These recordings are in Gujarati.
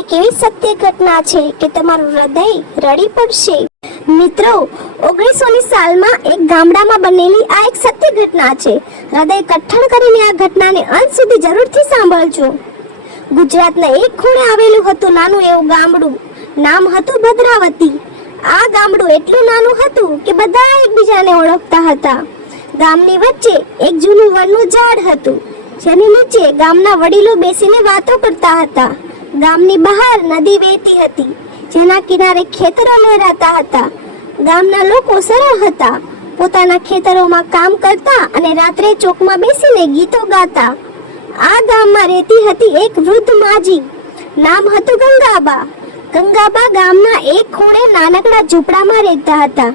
એક એવી સત્ય ઘટના છે કે તમારું હૃદય રડી પડશે? મિત્રો ઓગણીસો ની સાલમાં એક ગામડામાં બનેલી આ એક સત્ય ઘટના છે. હૃદય કઠણ કરીને આ ઘટનાને અંત સુધી જરૂરથી સાંભળજો. ગુજરાતના એક ખૂણે આવેલું હતું નાનું એવું ગામડું. નામ હતું ભદ્રાવતી. આ ગામડું એટલું નાનું હતું કે બધા એકબીજાને ઓળખતા હતા. ગામની વચ્ચે એક જૂનું વડનું ઝાડ હતું. જેની નીચે ગામના વડીલો બેસીને વાતો કરતા હતા. ગામની બહાર નદી વહેતી હતી, જેના કિનારે ખેતરો લહેરાતા હતા. ગામના લોકો સરળ હતા. પોતાના ખેતરોમાં કામ કરતા અને રાત્રે ચોકમાં બેસીને ગીતો ગાતા. આ ગામમાં રહેતી હતી એક વૃદ્ધ માજી. નામ હતું ગંગાબા. ગંગાબા ગામના એક ખૂણે નાનકડા ઝૂંપડામાં રહેતા હતા.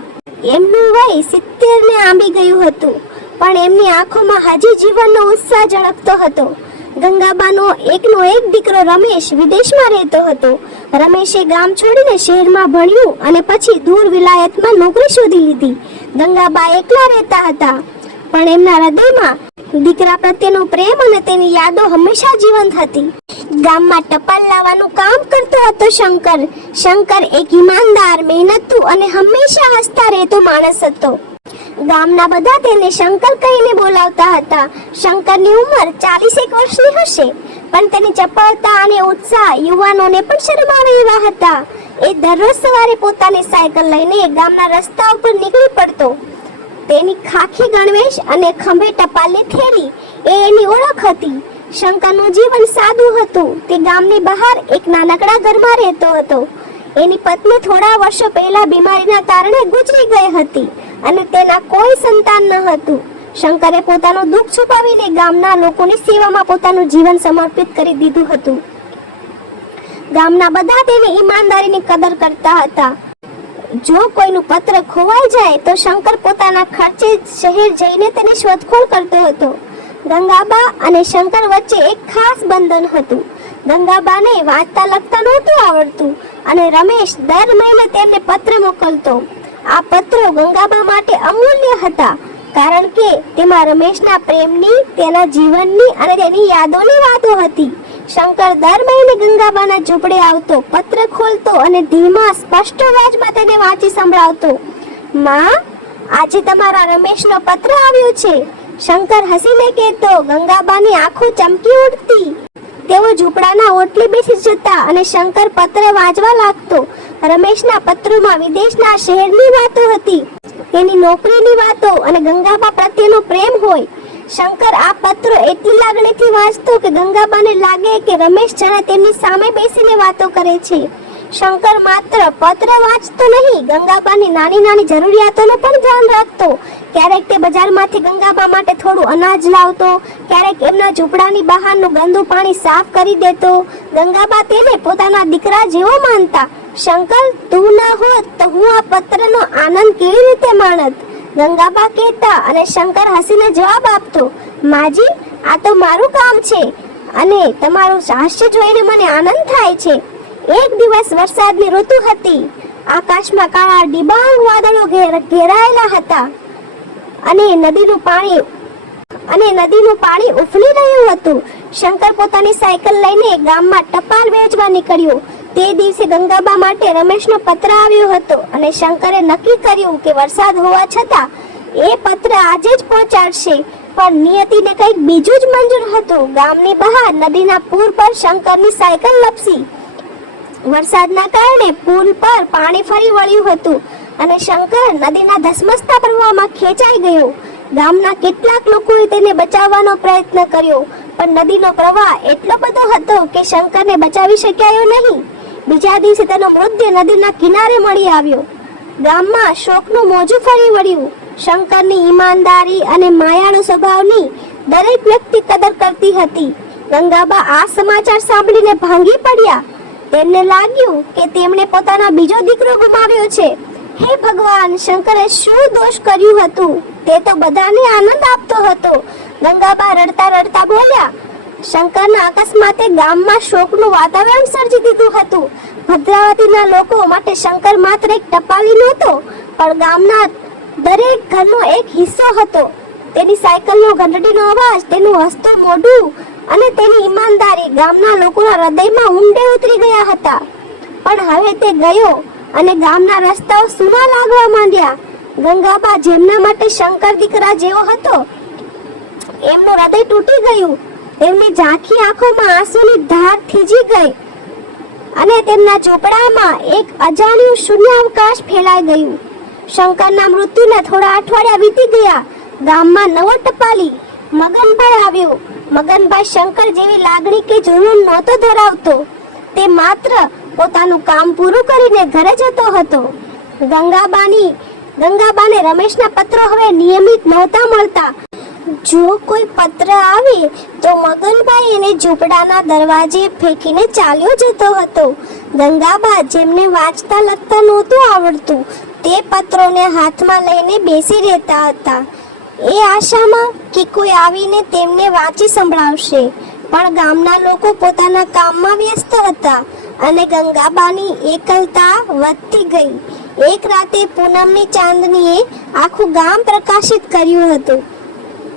એમનું વય સિત્તેર ને આંબી ગયું હતું, પણ એમની આંખોમાં હજી જીવનનો ઉત્સાહ ઝળકતો હતો. ગંગાબાનો એકનો એક દીકરો રમેશ વિદેશમાં રહેતો હતો. રમેશે ગામ છોડીને શહેરમાં ભણ્યું અને પછી દૂર વિલાયતમાં નોકરી શોધી લીધી. ગંગાબા એકલા રહેતા હતા. પણ એમના હૃદયમાં દીકરા પ્રત્યેનો પ્રેમ અને તેની યાદો હંમેશા જીવંત હતી. ગામમાં ટપાલ લાવવાનું કામ કરતો હતો શંકર. શંકર એક ઈમાનદાર, મહેનતુ અને હંમેશા હસતા રહેતો માણસ હતો. ગામના બધા તેને શંકર કહીને બોલાવતા હતા. શંકરની ઉંમર ચાલીસ એક વર્ષની હશે. પણ તેની ચપળતા અને ઉત્સાહ યુવાનોને પણ શરમાવે એવા હતા. એ દરરોજ સવારે પોતાની સાયકલ લઈને ગામના રસ્તા ઉપર નીકળી પડતો. તેની ખાખી ગણવેશ અને ખંભે ટપાલની થેલી એ એની ઓળખ હતી. શંકરનું જીવન સાદું હતું. તે ગામની બહાર એક નાનકડા ઘરમાં રહેતો હતો. એની પત્ની થોડા વર્ષો પહેલા બીમારીના કારણે ગુજરી ગઈ હતી. અને તેના કોઈ સંતાન ન હતું. શંકરે પોતાનું દુઃખ છુપાવીને ગામના લોકોની સેવામાં પોતાનું જીવન સમર્પિત કરી દીધું હતું. ગામના બધા તેની ઈમાનદારીની કદર કરતા હતા. જો કોઈનું પત્ર ખોવાઈ જાય તો શંકર પોતાના ખર્ચે શહેર જઈને તેની શોધખોળ કરતો હતો. ગંગાબા અને શંકર વચ્ચે એક ખાસ બંધન હતું. ગંગાબાને વાંચતા લખતા નહોતું આવડતું અને રમેશ દર મહિને તેમને પત્ર મોકલતો. આ પત્રો ગંગાબા માટે અમૂલ્ય હતા, કારણ કે તેમાં રમેશના પ્રેમની, તેના જીવનની અને તેની યાદોની વાતો હતી. શંકર દર મહિને ગંગાબાના ઝૂંપડે આવતો, પત્ર ખોલતો અને ધીમા, સ્પષ્ટ અવાજમાં તેને વાંચી સંભળાવતો. માં, આજે તમારા રમેશનો પત્ર આવ્યો છે. શંકર હસીને કહેતો, ગંગાબાની આંખો ચમકી ઉઠતી. તેઓ ઝૂંપડાના ઓટલે બેસી જતા અને શંકર પત્ર વાંચવા લાગતો. રમેશના પત્રોમાં વિદેશના શહેરની વાતો હતી. એની નોકરીની વાતો અને ગંગાબા પ્રત્યેનો પ્રેમ હોય. શંકર આ પત્રો એટલી લાગણીથી વાંચતો કે ગંગાબાને લાગે કે રમેશ જાણે તેમની સામે બેસીને વાતો કરે છે. શંકર માત્ર પત્ર વાંચતો નહીં, ગંગાબાની નાની નાની જરૂરિયાતોનું પણ ધ્યાન રાખતો. ક્યારેક તે બજારમાંથી ગંગાબા માટે થોડું અનાજ લાવતો, ક્યારેક એમના ઝૂંપડાની બહારનું ગંદુ પાણી સાફ કરી દેતો. ગંગાબા તેને પોતાના દીકરા જેવો માનતા, શંકર, તું ના હોત તો હું આ પત્રનો આનંદ કેવી રીતે માણત? ગંગાબા કહેતા અને શંકર હસીને જવાબ આપતો, માજી, આ તો મારું કામ છે અને તમારું હાસ્ય જોઈને મને આનંદ થાય છે. એક દિવસ વરસાદની ઋતુ હતી. આકાશમાં કાળા ડિબાંગ વાદળો ઘેર- ઘેરાયેલા હતા. અને નદીનું પાણી અને નદીનું પાણી ઉફલી રહ્યું હતું. શંકર પોતાની સાયકલ લઈને ગામમાં ટપાલ વેચવા નીકળ્યો. તે દિવસે ગંગાબા માટે રમેશનો પત્ર આવ્યો હતો અને શંકરે નક્કી કર્યું કે વરસાદ હોવા છતાં એ પત્ર આજે જ પહોંચાડશે. પણ નિયતિને કંઈક બીજું જ મંજૂર હતું. ગામની બહાર નદીના પૂર પર શંકરની સાયકલ લપસી. વરસાદના કારણે પુલ પર પાણી ફરી વળ્યું હતું. અને શંકર નદીના ધસમસતા પ્રવાહમાં ખેંચાઈ ગયો. ગામના કેટલાક લોકોએ તેને બચાવવાનો પ્રયત્ન કર્યો, પણ નદીનો પ્રવાહ એટલો બધો હતો કે શંકરને બચાવી શક્યો નહીં. બીજા દિવસે તેનો મૃતદેહ નદીના કિનારે મળી આવ્યો. ગામમાં શોકનું મોજું ફરી વળ્યું. શંકરની ઈમાનદારી અને માયાળુ સ્વભાવની દરેક વ્યક્તિ કદર કરતી હતી. ગંગાબા આ સમાચાર સાંભળીને ભાંગી પડ્યા. તેમને લાગ્યું કે તેમણે પોતાનો બીજો દીકરો ગુમાવ્યો છે. હે ભગવાન, શંકરે શું દોષ કર્યું હતું? તે તો બધાને આનંદ આપતો હતો. ગંગાબા રડતા રડતા બોલ્યા, શંકરના અકસ્માતે ગામમાં શોકનું વાતાવરણ સર્જી દીધું હતું. ભદ્રાવતીના લોકો માટે શંકર માત્ર એક ટપાલી નહોતો, પણ ગામના દરેક ઘરનો એક હિસ્સો હતો. તેની સાયકલનો ઘંટડીનો અવાજ, તેનું હસતું મોઢું અને તેની ઈમાનદારી ગામના લોકોના હૃદયમાં ઊંડે ઉતરી ગયા હતા. પણ હવે તે ગયો અને ગામના રસ્તાઓ સૂના લાગવા માંડ્યા. ગંગાબા જેમના માટે શંકર દીકરા જેવો હતો, એમનું હૃદય તૂટી ગયું. એમની ઝાંખી આંખોમાં આંસુની ધાર થીજી ગઈ અને તેમના ઝૂંપડામાં એક અજાણ્યું શૂન્યાવકાશ ફેલાઈ ગયું. શંકરના મૃત્યુને થોડા અઠવાડિયા વીતી ગયા. ગામમાં નવો ટપાલી મગનભાઈ આવ્યો. મગનભાઈ શંકર જેવી લાગણી કે જુનૂન નહોતો ધરાવતો. તે માત્ર પોતાનું કામ પૂરું કરીને ઘરે જતો હતો. ગંગાબાની, ગંગાબાને રમેશના પત્રો હવે નિયમિત નહોતા મળતા. જો કોઈ પત્ર આવે, તો મગનભાઈ એને ઝૂંપડાના દરવાજે ફેંકીને ચાલ્યો જતો હતો. ગંગાબા જેમને વાંચતા લખતા નહોતું આવડતું, તે પત્રોને હાથમાં લઈને બેસી રહેતા હતા. એ આશામાં કે કોઈ આવીને તેમને વાંચી સંભળાવશે. પણ ગામના લોકો પોતાના કામમાં વ્યસ્ત હતા. અને ગંગાબાની એકલતા વધતી ગઈ. એક રાતે પૂનમની ચાંદનીએ આખું ગામ પ્રકાશિત કર્યું હતું.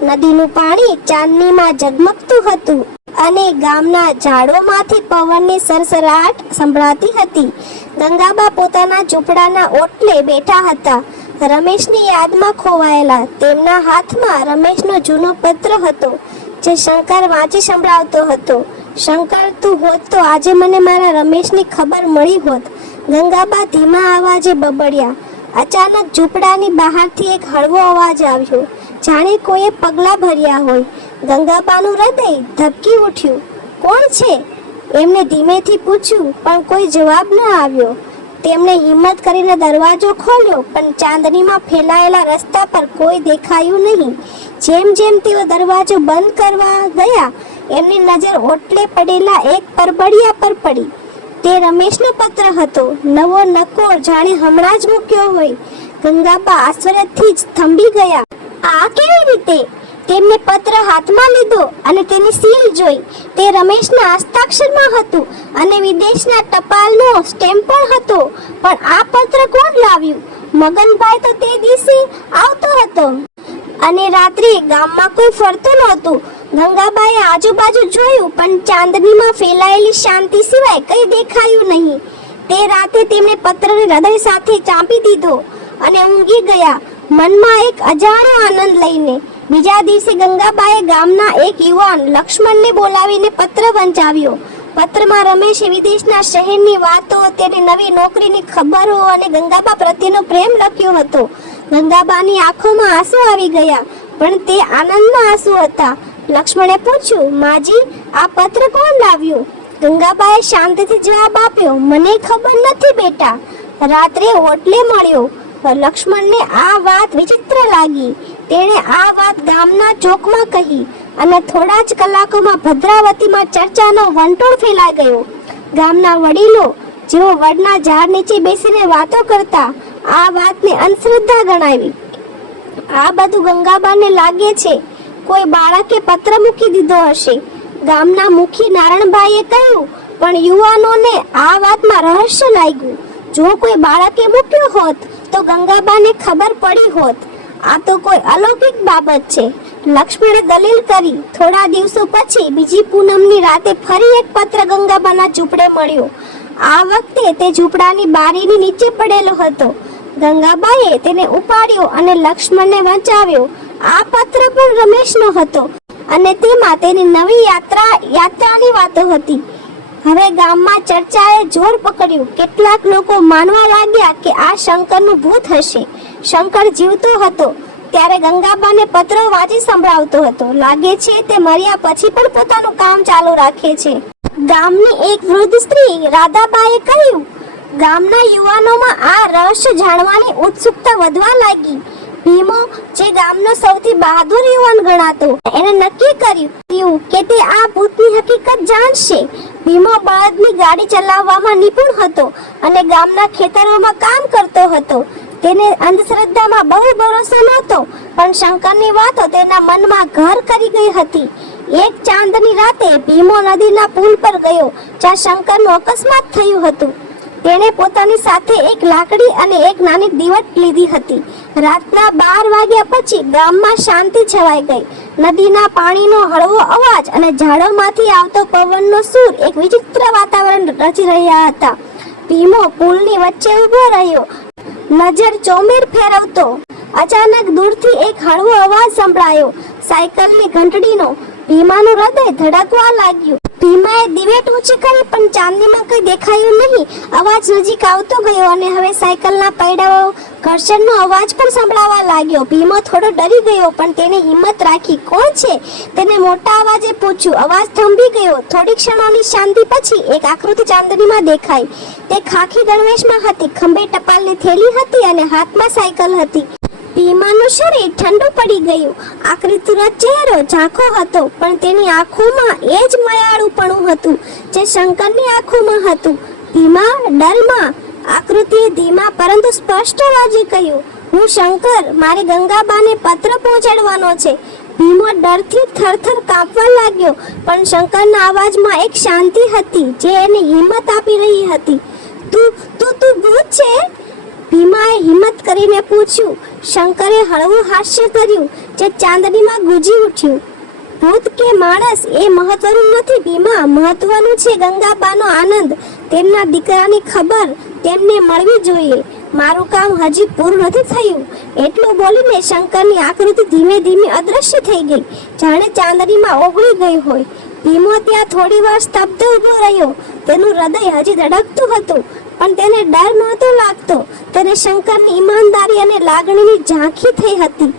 નદીનું પાણી ચાંદનીમાં ઝગમગતું હતું અને ગામના ઝાડોમાંથી પવનની સરસરાટ સંભળાતી હતી. ગંગાબા પોતાના ઝૂંપડાના ઓટલે બેઠા હતા. રમેશની યાદમાં ખોવાયેલા તેમના હાથમાં રમેશનો જૂનો પત્ર હતો, જે શંકર વાંચી સંભળાવતો હતો. શંકર, તું હોત તો આજે મને મારા રમેશની ખબર મળી હોત. ગંગાબા ધીમા અવાજે બબડ્યા. અચાનક ઝૂંપડાની બહારથી એક હળવો અવાજ આવ્યો. જાણે કોઈએ પગલાં ભર્યા હોય. ગંગાબાનું હૃદય ધબકી ઉઠ્યું. કોણ છે? એમને ધીમેથી પૂછ્યું, પણ કોઈ જવાબ ન આવ્યો. તેમણે હિંમત કરીને દરવાજો ખોલ્યો, પણ ચાંદનીમાં ફેલાયેલા રસ્તા પર કોઈ દેખાયું નહીં. જેમ જેમ તેઓ દરવાજો બંધ કરવા ગયા એમની નજર ઓટલે પડેલા એક પરબડિયા પર પડી. તે રમેશનો પત્ર હતો. નવો નકો જાણે હમણાં જ મૂક્યો હોય. ગંગાબા આશ્ચર્યથી જ થંભી ગયા. આ કેવી રીતે? તેમને પત્ર હાથમાં લીધો અને તેની સીલ જોઈ. તે રમેશના હસ્તાક્ષરમાં હતું અને વિદેશના ટપાલનો સ્ટેમ્પ પણ હતો. પણ આ પત્ર કોણ લાવ્યું? મગનભાઈ તો તે દિવસે આવતો હતો. અને રાત્રે ગામમાં કોઈ ફરતું નહોતું. ગંગાબાએ આજુબાજુ જોયું, પણ ચાંદનીમાં ફેલાયેલી શાંતિ સિવાય કંઈ દેખાયું નહીં. તે રાતે તેમણે પત્રને હૃદય સાથે ચાંપી દીધો અને ઊંઘી ગયા. મનમાં એક અજાણો આનંદ લઈને બીજા દિવસે ગંગાબાએ ગામના એક યુવાન લક્ષ્મણને બોલાવીને પત્ર વંચાવ્યો. પત્રમાં રમેશે વિદેશના શહેરની વાતો, તેની નવી નોકરીની ખબરો અને ગંગાબા પ્રત્યેનો પ્રેમ લખ્યો હતો. ગંગાબાની આંખોમાં આંસુ આવી ગયા, પણ તે આનંદના આંસુ હતા. લક્ષ્મણે પૂછ્યું, માજી, આ પત્ર કોણ લાવ્યું? ગંગાબાએ શાંતિથી જવાબ આપ્યો, મને ખબર નથી બેટા. રાત્રે હોટલે મળ્યો લક્ષ્મણને આ વાત વિચિત્ર લાગી. તેણે આ વાત ગામના ચોકમાં કહી અને થોડા જ કલાકોમાં ભદ્રાવતીમાં ચર્ચાનો વંટોળ ફેલાઈ ગયો ગામના વડીલો, જેઓ વડના ઝાડ નીચે બેસીને વાતો કરતા, આ વાતને અંધશ્રદ્ધા ગણાવી. આ બધું ગંગાબાને લાગે છે કોઈ બાળકે પત્ર મૂકી દીધો હશે. ગામના મુખી નારણભાઈએ કહ્યું, પણ યુવાનોને આ વાતમાં રહસ્ય લાગ્યું. જો કોઈ બાળકે મૂક્યો હોત, તો ગંગાબાને ખબર પડી હોત. આ તો કોઈ અલૌકિક બાબત છે. લક્ષ્મણે દલીલ કરી. થોડા દિવસો પછી બીજી પૂનમની રાતે ફરી એક પત્ર ગંગાબાના ઝૂંપડે મળ્યો. આ વખતે તે ઝૂંપડાની બારીની નીચે પડેલો હતો. ગંગાબાએ તેને ઉપાડ્યો અને લક્ષ્મણને વંચાવ્યો. આ પત્ર પણ રમેશનો હતો અને તેમાં તેની નવી યાત્રા, યાત્રાની વાતો હતી. હવે ગામમાં ચર્ચાએ જોર પકડ્યું. કેટલાક લોકો માનવા લાગ્યા કે આ શંકરનું ભૂત હશે. શંકર જીવતો હતો. ત્યારે ગંગાબાને પત્રો વાંચી સંભળાવતો હતો. લાગે છે તે મર્યા પછી પણ પોતાનું કામ ચાલુ રાખે છે. ગામની એક વૃદ્ધ સ્ત્રી રાધાબાએ કહ્યું, ગામના યુવાનોમાં આ રહસ્ય જાણવાની ઉત્સુકતા વધવા લાગી. ભીમો જે ગામનો સૌથી બહાદુર યુવાન ગણાતો. એને નક્કી કર્યું કે તે આ ભૂતની હકીકત જાણશે. ભીમો બળદની ગાડી ચલાવવામાં નિપુણ હતો અને ગામના ખેતરોમાં કામ કરતો હતો. તેને અંધશ્રદ્ધામાં બહુ ભરોસો નહોતો, પણ શંકરની વાતો તેના મનમાં ઘર કરી ગઈ હતી. એક ચાંદની રાતે ભીમો નદીના પુલ પર ગયો, જ્યાં શંકરનું અકસ્માત થયું હતું. તેણે પોતાની સાથે એક લાકડી અને એક નાની દીવટ લીધી હતી. રાતના બાર વાગ્યા પછી ગામમાં શાંતિ છવાઈ ગઈ. નદીના પાણીનો હળવો અવાજ અને ઝાડોમાંથી આવતો પવનનો સૂર એક વિચિત્ર વાતાવરણ રચી રહ્યા હતા. ભીમો પુલની વચ્ચે ઊભો રહ્યો. નજર ચોમેર ફેરવતો. અચાનક દૂરથી એક હળવો અવાજ સંભળાયો. સાયકલની ઘંટડીનો ભીમાનું હૃદય ધડકવા લાગ્યું. ભીમાએ દિવેટ ઊંચી કરી, પણ ચાંદનીમાં કંઈ દેખાયું નહીં. અવાજ નજીક આવતો ગયો અને હવે સાયકલના પૈડાઓ ઘર્ષણનો અવાજ પણ સંભળાવા લાગ્યો. ભીમો થોડો ડરી ગયો, પણ તેને હિંમત રાખી. કોણ છે? તેને મોટા અવાજે પૂછ્યું. અવાજ થંભી ગયો. થોડી ક્ષણોની શાંતિ પછી એક આકૃતિ ચાંદનીમાં દેખાઈ. તે ખાખી ગણવેશમાં હતી. ખંભે ટપાલની થેલી હતી અને હાથમાં સાયકલ હતી. ભીમાનું શરીર ઠંડુ પડી ગયું. આકૃતિનો ચહેરો ઝાંખો હતો, પણ તેની આંખોમાં એ જ મયાળુપણું હતું જે શંકરની આંખોમાં હતું. ભીમા ડરમાં આકૃતિએ ધીમા પરંતુ સ્પષ્ટ અવાજે કહ્યું, હું શંકર, મારે ગંગાબાને પત્ર પહોંચાડવાનો છે. ભીમો ડરથી થરથર કાંપવા લાગ્યો, પણ શંકરના અવાજમાં એક શાંતિ હતી જે એને હિંમત આપી રહી હતી. તું તું તું ભૂત છે? ભીમાએ હિંમત કરીને પૂછ્યું શંકરે હળવું હાસ્ય કર્યું જે ચાંદનીમાં ગુજી ઉઠ્યું. ભૂત કે માણસ એ મહત્વનું નથી ભીમા, મહત્વનું છે ગંગાબાનો આનંદ. તેમના દીકરાની ખબર તેમને મળવી જોઈએ. મારું કામ હજી પૂરું નથી થયું. એટલું બોલીને શંકરની આકૃતિ ધીમે ધીમે અદૃશ્ય થઈ ગઈ. જાણે ચાંદનીમાં ઓગળી ગઈ હોય. ભીમો ત્યાં થોડી વાર સ્તબ્ધ ઊભો રહ્યો. તેનું હૃદય હજી ધડકતું હતું. પણ તેને ડર નહોતો લાગતો. તેને શંકરની ઈમાનદારી અને લાગણીની ઝાંખી થઈ હતી.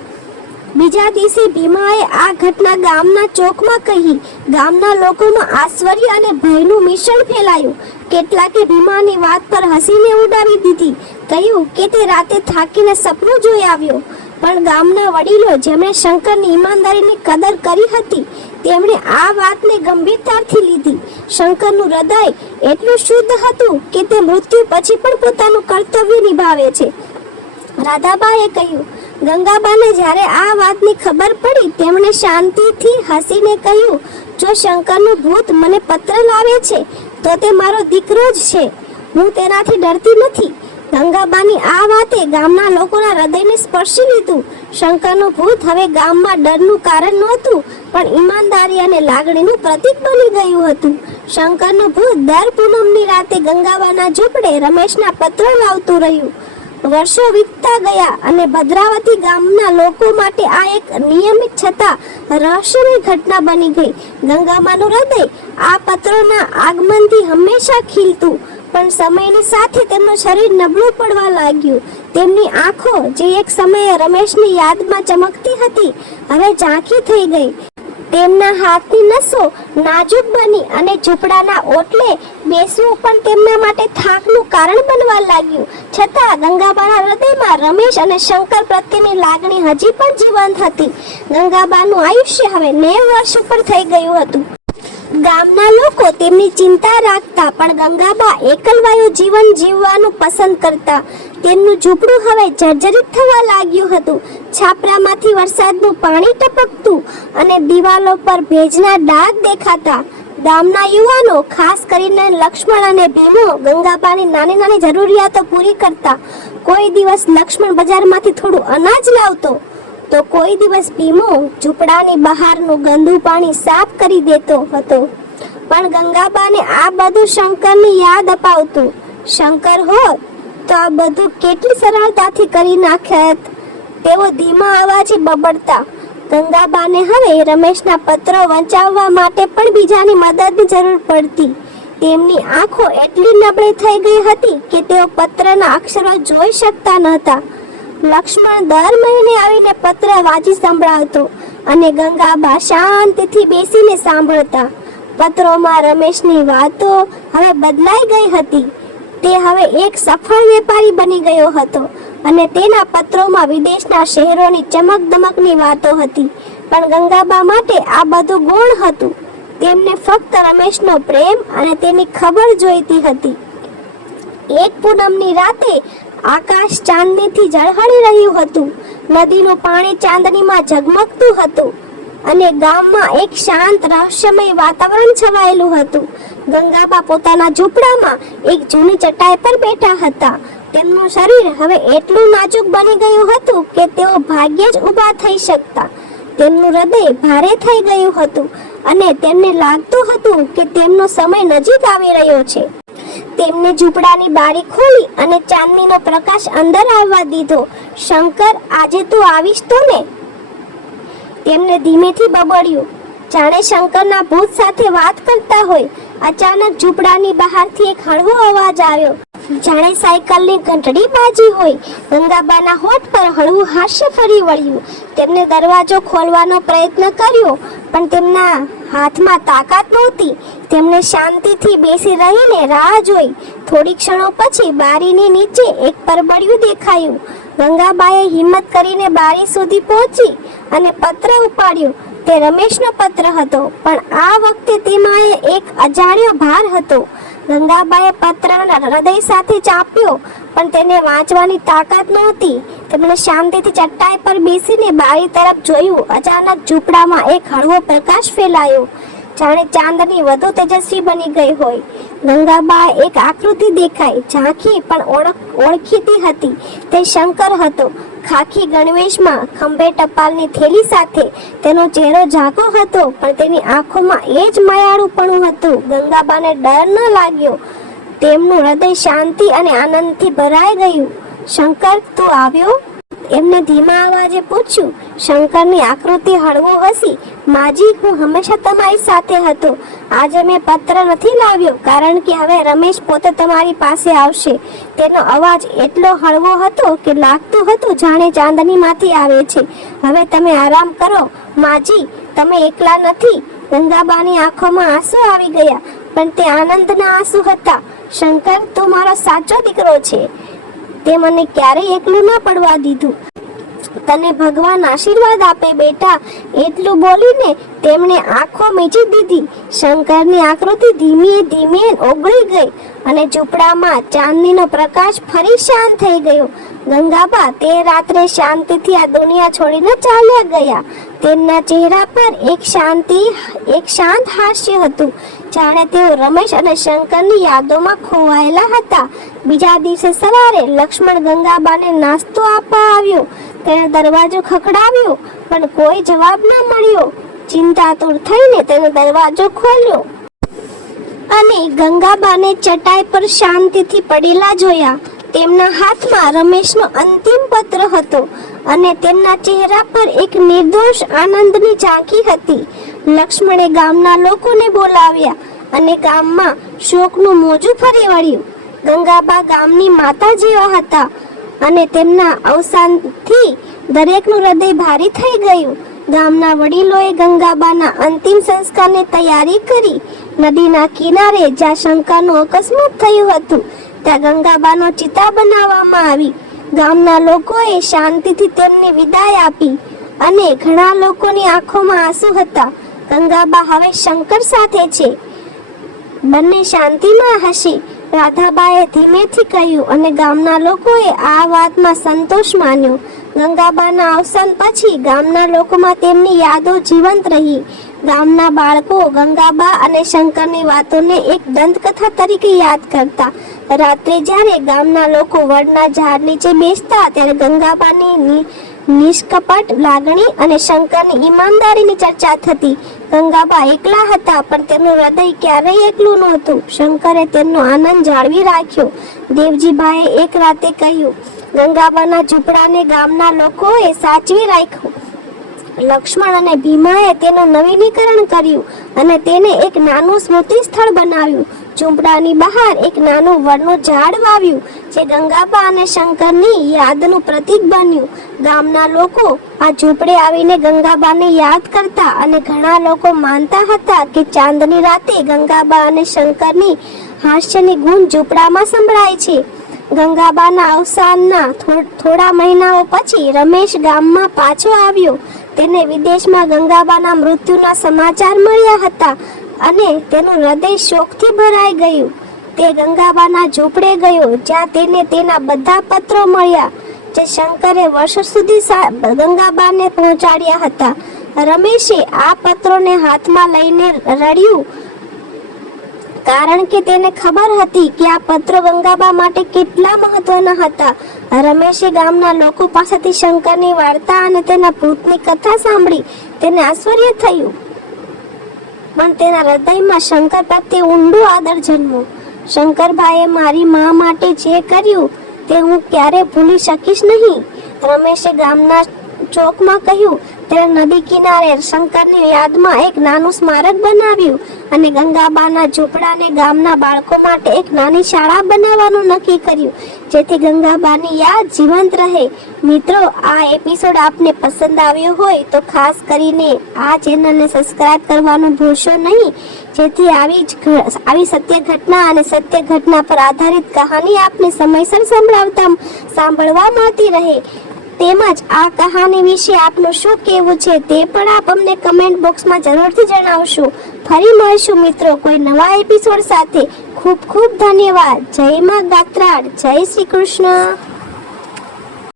બીજા દિવસે ભીમાએ આ ઘટના ગામના ચોકમાં કહી, ગામના લોકોમાં આશ્ચર્ય અને ભયનું મિશ્રણ ફેલાયું. કેટલાકે ભીમાની વાત પર હસીને ઉડાવી દીધી. કહ્યું કે તે રાતે થાકીને સપનું જોઈ આવ્યો. પણ ગામના વડીલો જેમણે શંકરની ઈમાનદારીની કદર કરી હતી તેમણે આ વાતને ગંભીરતાથી લીધી. શંકરનું હૃદય એટલું શુદ્ધ હતું કે તે મૃત્યુ પછી પણ પોતાનું કર્તવ્ય નિભાવે છે. રાધાબાએ કહ્યું, ગંગાબાને જ્યારે આ વાતની ખબર પડી, તેમણે શાંતિથી હસીને કહ્યું, જો શંકરનું ભૂત મને પત્ર લાવે છે, તો તે મારો દીકરો જ છે. હું તેનાથી ડરતી નથી. ગંગાબાની આ વાતે ગામના લોકોના હૃદયને સ્પર્શી લીધું. શંકરનું ભૂત હવે ગામમાં ડરનું કારણ નહોતું, પણ ઈમાનદારી અને લાગણીનું પ્રતીક બની ગયું હતું. શંકરનું ભૂત દર પૂનમની રાતે ગંગાબાના ઝૂંપડે રમેશના પત્રો લાવતું રહ્યું. વર્ષો વીતતા ગયા અને ભદ્રાવતી ગામના લોકો માટે આ એક નિયમિત છતાં રહસ્યની ઘટના બની ગઈ. ગંગામાનું હૃદય આ પત્રોના આગમનથી હંમેશા ખીલતું, પણ સમયની સાથે તેમનું શરીર નબળું પડવા લાગ્યું. તેમની આંખો જે એક સમયે રમેશની યાદમાં ચમકતી હતી, હવે ઝાંખી થઈ ગઈ. તેમના હાથની નસો નાજુક બની અને ઝૂંપડાના ઓટલે બેસવું પણ તેમના માટે થાકનું કારણ બનવા લાગ્યું. છતાં ગંગાબાના હૃદયમાં રમેશ અને શંકર પ્રત્યેની લાગણી હજી પણ જીવંત હતી. ગંગાબાનું આયુષ્ય હવે નેવ વર્ષ ઉપર થઈ ગયું હતું. ગામના લોકો તેમની ચિંતા રાખતા, પણ ગંગાબા એકલવાયુ જીવન જીવવાનું પસંદ કરતા. તેમનું ઝૂંપડું હવે જર્જરિત થવા લાગ્યું હતું. છાપરામાંથી વરસાદનું પાણી ટપકતું અને દિવાલો પર ભેજના ડાઘ દેખાતા. ગામના યુવાનો, ખાસ કરીને લક્ષ્મણ અને ભીમો ગંગાબાની નાની નાની જરૂરિયાતો પૂરી કરતા, કોઈ દિવસ લક્ષ્મણ બજારમાંથી થોડું અનાજ લાવતો, તો કોઈ દિવસ ભીમો ઝૂંપડાની બહારનું ગંદુ પાણી સાફ કરી દેતો હતો. પણ ગંગાબાને આ બધું શંકરની યાદ અપાવતું. શંકર હોત તો આ બધું કેટલી સરળતાથી કરી નાખ્યાત તેઓ ધીમા અવાજે બબડતા. ગંગાબાને હવે રમેશના પત્રો વંચાવવા માટે પણ બીજાની મદદની જરૂર પડતી. તેમની આંખો એટલી નબળી થઈ ગઈ હતી કે તેઓ પત્રના અક્ષરો જોઈ શકતા નહોતા. લક્ષ્મણ દર મહિને આવીને પત્ર વાંચી સંભળાવતો અને ગંગાબા શાંતિથી બેસીને સાંભળતા. પત્રોમાં રમેશની વાતો હવે બદલાઈ ગઈ હતી. તે હવે એક સફળ વેપારી બની ગયો હતો અને તેના પત્રોમાં વિદેશના શહેરોની ચમકદમકની વાતો હતી. પણ ગંગાબા માટે આ બધું ગુણ હતું. તેમને ફક્ત રમેશનો પ્રેમ અને તેની ખબર જોઈતી હતી. એક પૂનમની રાતે આકાશ ચાંદનીથી ઝળહળી રહ્યું હતું. નદીનું પાણી ચાંદનીમાં ઝગમગતું હતું અને ગામમાં એક શાંત રહસ્યમય વાતાવરણ છવાયેલું હતું. ગંગાબા પોતાના ઝૂંપડામાં એક જૂની ચટાઈ પર બેઠા હતા. તેમનું શરીર હવે એટલું નાજુક બની ગયું હતું કે તેઓ ભાગ્યે જ ઊભા થઈ શકતા. તેમનું હૃદય ભારે થઈ ગયું હતું અને તેમને લાગતું હતું કે તેમનો સમય નજીક આવી રહ્યો છે. તેમને ઝૂંપડાની બારી ખોલી અને ચાંદનીનો પ્રકાશ અંદર આવવા દીધો. શંકર, આજે તું આવીશ તો ને? તેમને ધીમેથી બબડ્યું. જાણે શંકરના ભૂત સાથે વાત કરતા હોય અચાનક ઝૂંપડાની બહારથી એક હળવો અવાજ આવ્યો. જાણે સાયકલની ઘંટડી બાજી હોય. ગંગાબાના હોઠ પર હળવું હાસ્ય ફરી વળ્યું. તેમને દરવાજો ખોલવાનો પ્રયત્ન કર્યો, પણ તેમના હાથમાં તાકાત નહોતી. તેમણે શાંતિથી બેસી રહીને રાહ જોઈ. થોડી ક્ષણો પછી બારીની નીચે એક પરબડિયું દેખાયું. ગંગાબાએ હિંમત કરીને બારી સુધી પહોંચી અને પત્ર ઉપાડ્યો. તે રમેશનો પત્ર હતો, પણ આ વખતે તેમાં એક અજાણ્યો ભાર હતો. ગંગાબાએ પત્ર હૃદય સાથે ચાપ્યો, પણ તેને વાંચવાની તાકાત નહોતી. તેમણે શાંતિથી ચટ્ટાઈ પર બેસીને બારી તરફ જોયું. અચાનક ઝૂંપડામાં એક હળવો પ્રકાશ ફેલાયો. જાણે ચાંદની વધુ તેજસ્વી બની ગઈ હોય. ગંગાબા એક આકૃતિ દેખાઈ. ઝાંખી પણ ઓળખ, ઓળખીતી હતી. તે શંકર હતો. ખાખી ગણવેશમાં ખંભે ટપાલની થેલી સાથે તેનો ચહેરો ઝાંકો હતો, પણ તેની આંખોમાં એ જ માયાળુપણું હતું. ગંગાબાને ડર ન લાગ્યો. તેમનું હૃદય શાંતિ અને આનંદથી ભરાઈ ગયું. શંકર, તું આવ્યો? એમને ધીમા અવાજે પૂછ્યું, શંકરની આકૃતિ હળવો હસી. માજી, હું હંમેશા તમારી સાથે હતો. આજે મેં પત્ર નથી લાવ્યો, કારણ કે હવે રમેશ પોતે તમારી પાસે આવશે. તેનો અવાજ એટલો હળવો હતો કે લાગતું હતું જાણે ચાંદનીમાંથી આવે છે. હવે તમે આરામ કરો. માજી, તમે એકલા નથી. ગંગાબાની આંખોમાં આંસુ આવી ગયા, પણ તે આનંદના આંસુ હતા. શંકર, તું મારો સાચો દીકરો છે. તે મને ક્યારેય એકલું ના પડવા દીધું. તને ભગવાન આશીર્વાદ આપે બેટા, એટલું બોલીને તેમણે આંખો મીચી દીધી. શંકરની આકૃતિ ધીમે ધીમે ઓગળી ગઈ અને ઝૂંપડામાં ચાંદનીનો પ્રકાશ ફરી શાંત થઈ ગયો. ગંગાબા, તે રાત્રે શાંતિથી આ દુનિયા છોડીને ચાલ્યા ગયા. તેમના ચહેરા પર એક શાંતિ, એક શાંત હાસ્ય હતું. જાણે તેઓ રમેશ અને શંકરની યાદોમાં ખોવાયેલા હતા. બીજા દિવસે સવારે લક્ષ્મણ ગંગાબાને નાસ્તો આપવા આવ્યો. તેણે દરવાજો ખખડાવ્યો, પણ કોઈ જવાબ ન મળ્યો. ચિંતાતુર થઈને તેણે દરવાજો ખોલ્યો અને ગંગાબાને ચટાઈ પર શાંતિથી પડેલા જોયા. તેમના હાથમાં રમેશનો અંતિમ પત્ર હતો અને તેમના ચહેરા પર એક નિર્દોષ આનંદની ઝાંકી હતી. લક્ષ્મણે ગામના લોકોને બોલાવ્યા અને ગામમાં શોકનું મોજું ફરી વળ્યું. ગંગાબા ગામની માતા જેવા હતા અને તેમના અવસાનથી દરેકનું હૃદય ભારી થઈ ગયું. ગામના વડીલોએ ગંગાબાના અંતિમ સંસ્કારની તૈયારી કરી નદીના કિનારે જ્યાં શંકાનું અકસ્માત થયું હતું. ત્યાં ગંગાબાનો ચિતા બનાવવામાં આવી. ગામના લોકોએ શાંતિથી તેમને વિદાય આપી અને ઘણા લોકોની આંખોમાં આંસુ હતા. ગંગાબા હવે શંકર સાથે છે. બંને શાંતિમાં હશે. રાધાબાએ ધીમેથી કહ્યું અને ગામના લોકોએ આ વાતમાં સંતોષ માન્યો. ગંગાબાના અવસાન પછી ગામના લોકોમાં તેમની યાદો જીવંત રહી. ગામના બાળકો ગંગાબા અને શંકરની વાતોને એક દંતકથા તરીકે યાદ કરતા. રાત્રે જ્યારે ગામના લોકો વડના ઝાડ નીચે બેસતા ત્યારે ગંગાબાની નિષ્કપટ લાગણી અને શંકરની ઈમાનદારીની ચર્ચા થતી. ગંગાબા એકલા હતા, પણ તેમનું હૃદય ક્યારેય એકલું નહોતું. શંકરે તેમનો આનંદ જાળવી રાખ્યો. દેવજીભાઈએ એક રાતે કહ્યું, ગંગાબાના ઝૂંપડાને ગામના લોકોએ સાચવી રાખ્યું. લક્ષ્મણ અને ભીમાએ તેનું નવીનીકરણ કર્યું અને તેને એક નાનું સ્મૃતિ સ્થળ બનાવ્યું. ઝૂંપડાની બહાર એક નાનું વડનું ઝાડ વાવ્યું, જે ગંગાબા અને શંકરની યાદનું પ્રતીક બન્યું. ગામના લોકો આ ઝૂંપડે આવીને ગંગાબાને યાદ કરતા અને ઘણા લોકો માનતા હતા કે ચાંદની રાતે ગંગાબા અને શંકરની હાસ્યની ગુણ ઝૂંપડામાં સંભળાય છે. ગંગાબાના અવસાનના થોડા મહિનાઓ પછી રમેશ ગામમાં પાછો આવ્યો. તેને વિદેશમાં ગંગાબાના મૃત્યુના સમાચાર મળ્યા હતા. અને તેનું હૃદય શોકથી ભરાઈ ગયું. તે ગંગાબાના ઝૂંપડે ગયો, જ્યાં તેને તેના બધા પત્રો મળ્યા, જે શંકરે વર્ષો સુધી ગંગાબાને પહોંચાડ્યા હતા. રમેશે આ પત્રોને હાથમાં લઈને રડ્યું, કારણ કે તેને ખબર હતી કે આ પત્રો ગંગાબા માટે કેટલા મહત્વના હતા. રમેશે ગામના લોકો પાસેથી શંકરની વાર્તા અને તેના ભૂતની કથા સાંભળી તેને આશ્ચર્ય થયું. પણ તેના હૃદયમાં શંકર પ્રત્યે ઊંડું આદર જન્મો શંકરભાઈએ મારી મા માટે જે કર્યું તે હું ક્યારે ભૂલી શકીશ નહીં. રમેશે ગામના ચોકમાં કહ્યું તેણે નદી કિનારે શંકરની યાદમાં એક નાનું સ્મારક બનાવ્યું અને ગંગાબાના ઝૂંપડાને ગામના બાળકો માટે એક નાની શાળા બનાવવાનું નક્કી કર્યું, જેથી ગંગાબાની યાદ જીવંત રહે. મિત્રો, આ એપિસોડ આપને પસંદ આવ્યો હોય તો ખાસ કરીને આ ચેનલને સબસ્ક્રાઇબ કરવાનું ભૂલશો નહીં, જેથી આવી જ આવી સત્ય ઘટના અને સત્ય ઘટના પર આધારિત કહાની આપને સમયસર સંભળાવતા, સાંભળવા મળતી રહે. તેમજ આ કહાની વિશે આપનું શું કહેવું છે તે પણ આપ અમને કમેન્ટ બોક્સમાં જરૂરથી જણાવશો. ફરી મળીશું મિત્રો કોઈ નવા એપિસોડ સાથે. ખૂબ ખૂબ ધન્યવાદ. જય માં ગાત્રાળ. જય શ્રી કૃષ્ણ.